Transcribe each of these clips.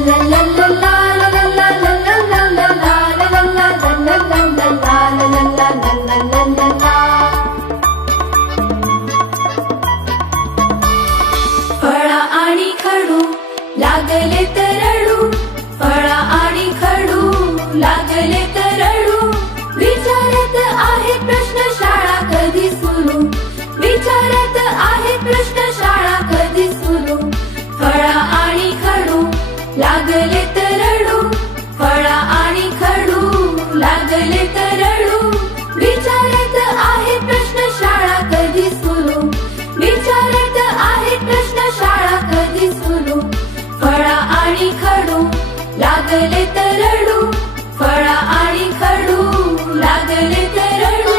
फळा आणि खडू लागले तर रडू, फळा आणि खडू लागले तर रडू, विचारत आहे प्रश्न शाळा कधी सुरू, विचारत आहे प्रश्न शाळा कधी सुरू. फळा आणि खडू लागले तर रडू, फळा आणि खडू लागले तर रडू, विचारत आहे प्रश्न शाळा कधी सुरू, विचारत आहे प्रश्न शाळा कधी सुरू. फळा आणि खडू लागले तर रडू, फळा आणि खडू लागले तर रडू.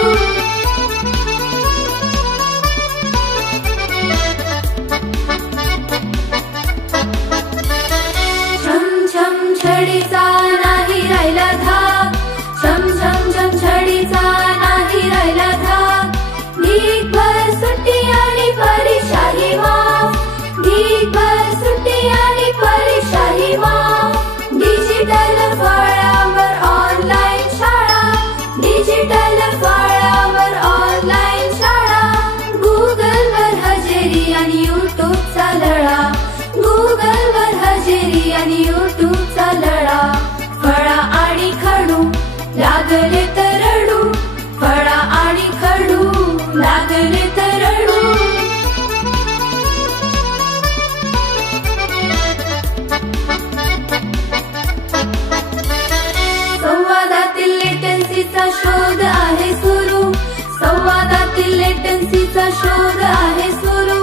छम छम छडीचा नाही राहिला धाक, छम छम छम छडीचा नाही राहिला धाक, ढीगभर सुट्टी आणि परीक्षाही माफ, ढीगभर सुट्टी आणि परीक्षाही माफ. डिजिटल फळ्यावर ऑनलाईन शाळा, डिजिटल फळ्यावर ऑनलाईन शाळा, गुगलवर हजेरी आणि युट्यूबचा लळा, गुगलवर हजेरी आणि युट्यूबचा लळा. फळा आणि खडू लागले तर रडू, फळा आणि खडू लागले तर रडू. संवादातील लेटन्सीचा शोध आहे सुरू, संवादातील लेटन्सीचा शोध आहे सुरू.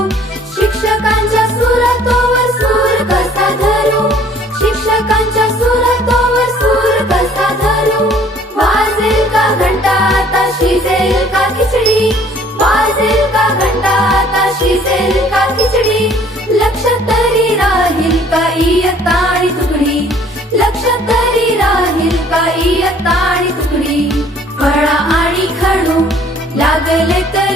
शिक्षकांच्या सुरातोवर सूर कसा धरू, शिक्षकांच्या सुरातोवर सूर कसा धरू. वाजेल का घंटा आता शिजेल का खिचडी, वाजेल का घंटा आता शिजेल का खिचडी. लक्ष तरी राहील का इयत्ता आणि तुकडी, लक्ष तरी राहील का इयत्ता आणि तुकडी. फळा आणि खडू लागले तर